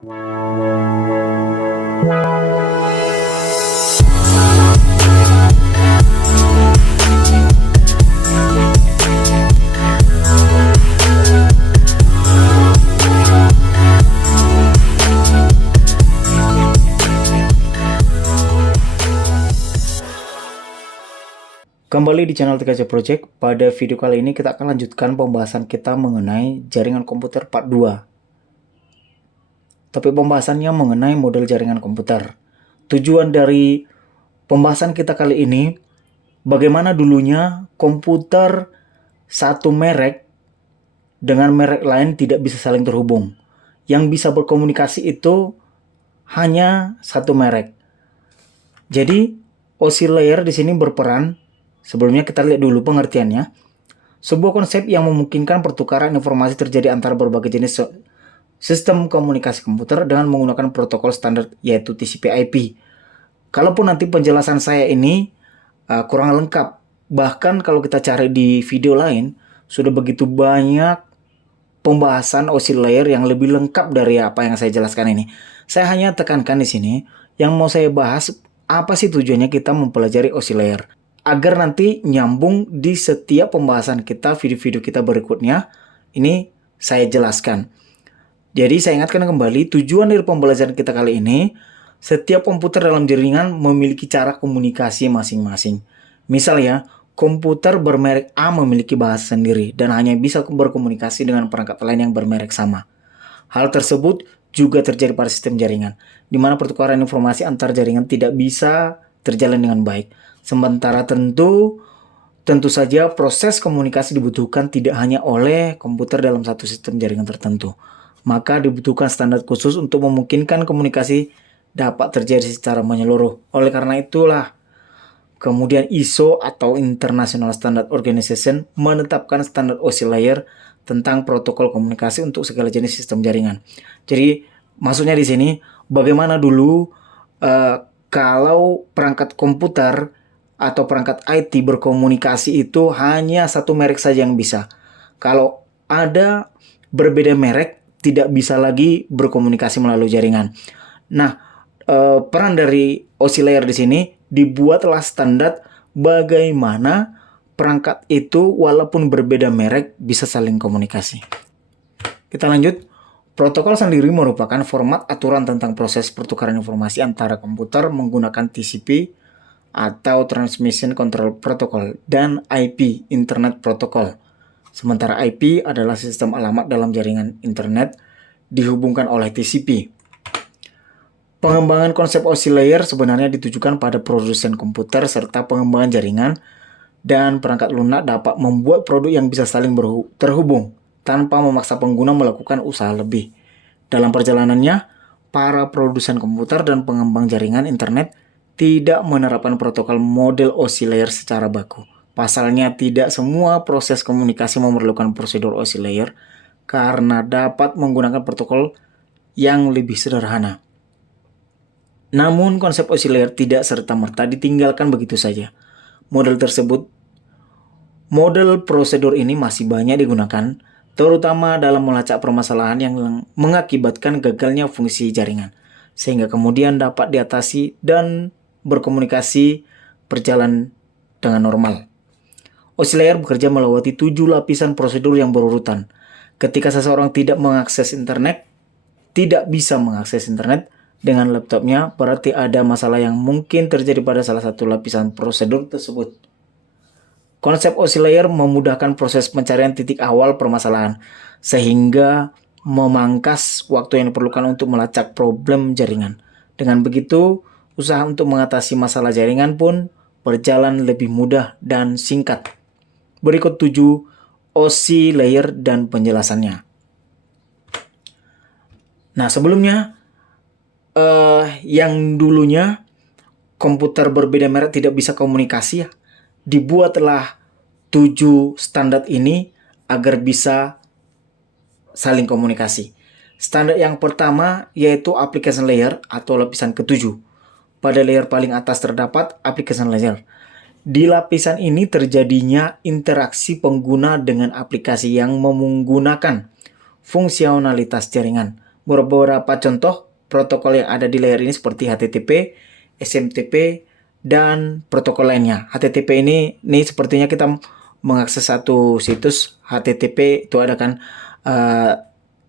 Kembali di channel TKJ Project. Pada video kali ini kita akan lanjutkan pembahasan kita mengenai jaringan komputer part 2. Tapi pembahasannya mengenai model jaringan komputer. Tujuan dari pembahasan kita kali ini, bagaimana dulunya komputer satu merek dengan merek lain tidak bisa saling terhubung. Yang bisa berkomunikasi itu hanya satu merek. Jadi oscillator di sini berperan. Sebelumnya kita lihat dulu pengertiannya. Sebuah konsep yang memungkinkan pertukaran informasi terjadi antara berbagai jenis sistem komunikasi komputer dengan menggunakan protokol standar yaitu TCP/IP. Kalaupun nanti penjelasan saya ini kurang lengkap, bahkan kalau kita cari di video lain, sudah begitu banyak pembahasan oscillator yang lebih lengkap dari apa yang saya jelaskan ini. Saya hanya tekankan di sini, yang mau saya bahas, apa sih tujuannya kita mempelajari oscillator? Agar nanti nyambung di setiap pembahasan kita, video-video kita berikutnya, ini saya jelaskan. Jadi saya ingatkan kembali, tujuan dari pembelajaran kita kali ini, setiap komputer dalam jaringan memiliki cara komunikasi masing-masing. Misal ya, komputer bermerek A memiliki bahasa sendiri dan hanya bisa berkomunikasi dengan perangkat lain yang bermerek sama. Hal tersebut juga terjadi pada sistem jaringan, di mana pertukaran informasi antar jaringan tidak bisa terjalin dengan baik. Sementara tentu saja proses komunikasi dibutuhkan tidak hanya oleh komputer dalam satu sistem jaringan tertentu. Maka dibutuhkan standar khusus untuk memungkinkan komunikasi dapat terjadi secara menyeluruh. Oleh karena itulah, kemudian ISO atau International Standard Organization menetapkan standar oscillator tentang protokol komunikasi untuk segala jenis sistem jaringan. Jadi maksudnya di sini bagaimana dulu kalau perangkat komputer atau perangkat IT berkomunikasi itu hanya satu merek saja yang bisa. Kalau ada berbeda merek, tidak bisa lagi berkomunikasi melalui jaringan. Nah, peran dari oscillator di sini dibuatlah standar bagaimana perangkat itu walaupun berbeda merek bisa saling komunikasi. Kita lanjut. Protokol sendiri merupakan format aturan tentang proses pertukaran informasi antara komputer menggunakan TCP atau Transmission Control Protocol dan IP, Internet Protocol. Sementara IP adalah sistem alamat dalam jaringan internet dihubungkan oleh TCP. Pengembangan konsep oscillator sebenarnya ditujukan pada produsen komputer serta pengembangan jaringan, dan perangkat lunak dapat membuat produk yang bisa saling terhubung tanpa memaksa pengguna melakukan usaha lebih. Dalam perjalanannya, para produsen komputer dan pengembang jaringan internet tidak menerapkan protokol model oscillator secara baku. Pasalnya, tidak semua proses komunikasi memerlukan prosedur oscillator karena dapat menggunakan protokol yang lebih sederhana. Namun, konsep oscillator tidak serta-merta ditinggalkan begitu saja. Model prosedur ini masih banyak digunakan, terutama dalam melacak permasalahan yang mengakibatkan gagalnya fungsi jaringan, sehingga kemudian dapat diatasi dan berkomunikasi berjalan dengan normal. Oscillator bekerja melewati 7 lapisan prosedur yang berurutan. Ketika seseorang tidak bisa mengakses internet dengan laptopnya, berarti ada masalah yang mungkin terjadi pada salah satu lapisan prosedur tersebut. Konsep oscillator memudahkan proses pencarian titik awal permasalahan, sehingga memangkas waktu yang diperlukan untuk melacak problem jaringan. Dengan begitu, usaha untuk mengatasi masalah jaringan pun berjalan lebih mudah dan singkat. Berikut 7 oscillator dan penjelasannya. Nah, sebelumnya yang dulunya komputer berbeda merek tidak bisa komunikasi, dibuatlah 7 standar ini agar bisa saling komunikasi. Standar yang pertama yaitu application layer atau lapisan ke-7. Pada layer paling atas terdapat application layer. Di lapisan ini terjadinya interaksi pengguna dengan aplikasi yang menggunakan fungsionalitas jaringan, beberapa contoh protokol yang ada di layer ini seperti HTTP, SMTP, dan protokol lainnya. HTTP ini sepertinya kita mengakses satu situs HTTP itu ada kan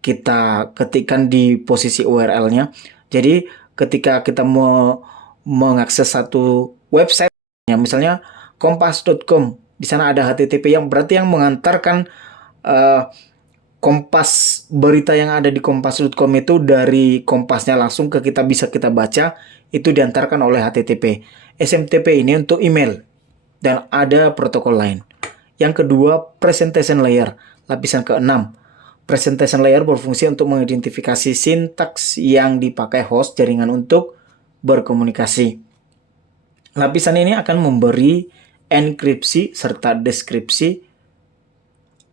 kita ketikkan di posisi URL-nya. Jadi ketika kita mau mengakses satu website, misalnya kompas.com, di sana ada HTTP yang berarti yang mengantarkan Kompas, berita yang ada di kompas.com itu dari Kompasnya langsung ke kita, bisa kita baca, itu diantarkan oleh HTTP. SMTP ini untuk email dan ada protokol lain. Yang kedua, presentation layer, lapisan ke-6. Presentation layer berfungsi untuk mengidentifikasi sintaks yang dipakai host jaringan untuk berkomunikasi. Lapisan ini akan memberi enkripsi serta deskripsi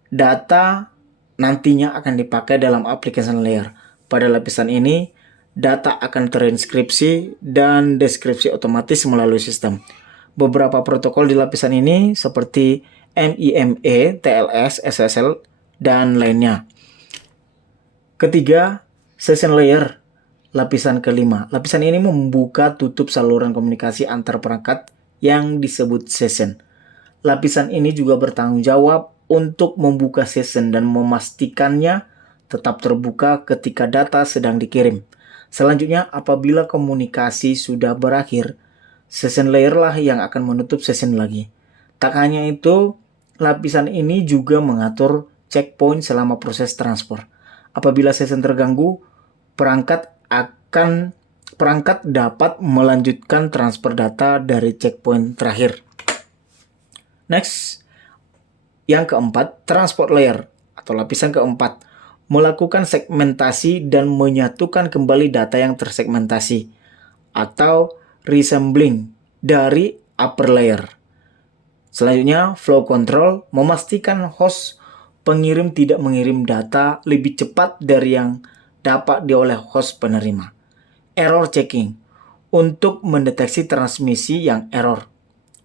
data nantinya akan dipakai dalam application layer. Pada lapisan ini, data akan terinskripsi dan deskripsi otomatis melalui sistem. Beberapa protokol di lapisan ini seperti MIME, TLS, SSL, dan lainnya. Ketiga, session layer, lapisan kelima. Lapisan ini membuka tutup saluran komunikasi antar perangkat yang disebut session. Lapisan ini juga bertanggung jawab untuk membuka session dan memastikannya tetap terbuka ketika data sedang dikirim. Selanjutnya, apabila komunikasi sudah berakhir, session layer lah yang akan menutup session lagi. Tak hanya itu, lapisan ini juga mengatur checkpoint selama proses transfer. Apabila session terganggu, perangkat dapat melanjutkan transfer data dari checkpoint terakhir. Next, yang keempat, transport layer atau lapisan keempat, melakukan segmentasi dan menyatukan kembali data yang tersegmentasi atau resembling dari upper layer. Selanjutnya, flow control, memastikan host pengirim tidak mengirim data lebih cepat dari yang dapat dioleh host penerima. Error checking, untuk mendeteksi transmisi yang error.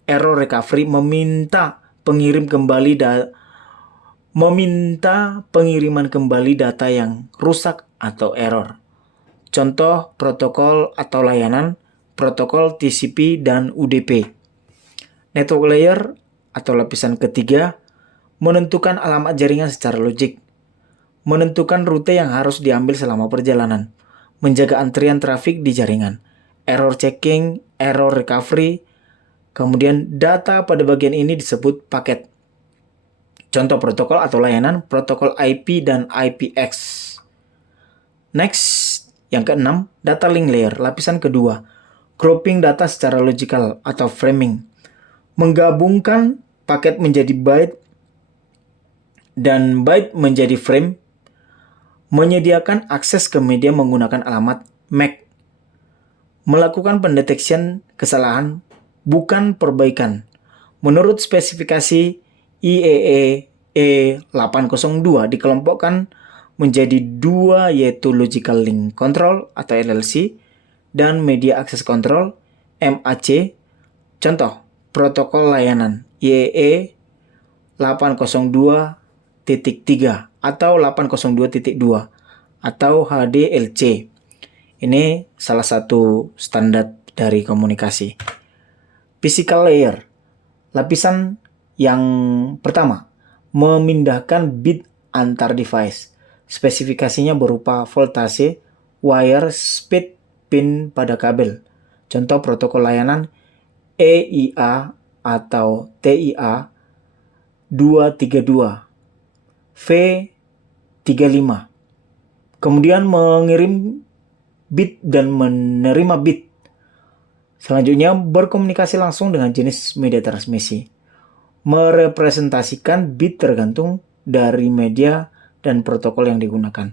Error recovery, meminta pengiriman kembali data yang rusak atau error. Contoh protokol atau layanan, protokol TCP dan UDP. Network layer atau lapisan ketiga, menentukan alamat jaringan secara logik. Menentukan rute yang harus diambil selama perjalanan. Menjaga antrian trafik di jaringan. Error checking, error recovery. Kemudian data pada bagian ini disebut paket. Contoh protokol atau layanan, protokol IP dan IPX. Next, yang keenam, data link layer, lapisan kedua. Grouping data secara logical atau framing. Menggabungkan paket menjadi byte dan byte menjadi frame. Menyediakan akses ke media menggunakan alamat MAC. Melakukan pendeteksian kesalahan, bukan perbaikan. Menurut spesifikasi IEEE E802 dikelompokkan menjadi dua, yaitu Logical Link Control atau LLC dan Media Access Control MAC. Contoh, protokol layanan IEEE 802.3 atau 802.2 atau HDLC. Ini salah satu standar dari komunikasi. Physical layer, lapisan yang pertama, memindahkan bit antar device. Spesifikasinya berupa voltase, wire, speed, pin pada kabel. Contoh protokol layanan EIA atau TIA 232, V35. Kemudian mengirim bit dan menerima bit. Selanjutnya, berkomunikasi langsung dengan jenis media transmisi. Merepresentasikan bit tergantung dari media dan protokol yang digunakan.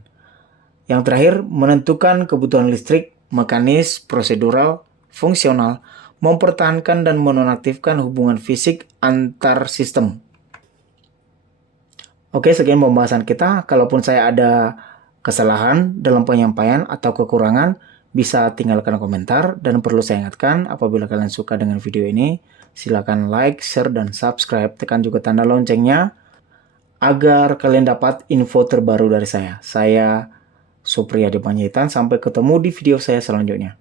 Yang terakhir, menentukan kebutuhan listrik, mekanis, prosedural, fungsional, mempertahankan dan menonaktifkan hubungan fisik antar sistem. Oke, sekian pembahasan kita. Kalaupun saya ada kesalahan dalam penyampaian atau kekurangan, bisa tinggalkan komentar. Dan perlu saya ingatkan, apabila kalian suka dengan video ini, silakan like, share, dan subscribe. Tekan juga tanda loncengnya agar kalian dapat info terbaru dari saya. Saya Supriyadi Panjaitan. Sampai ketemu di video saya selanjutnya.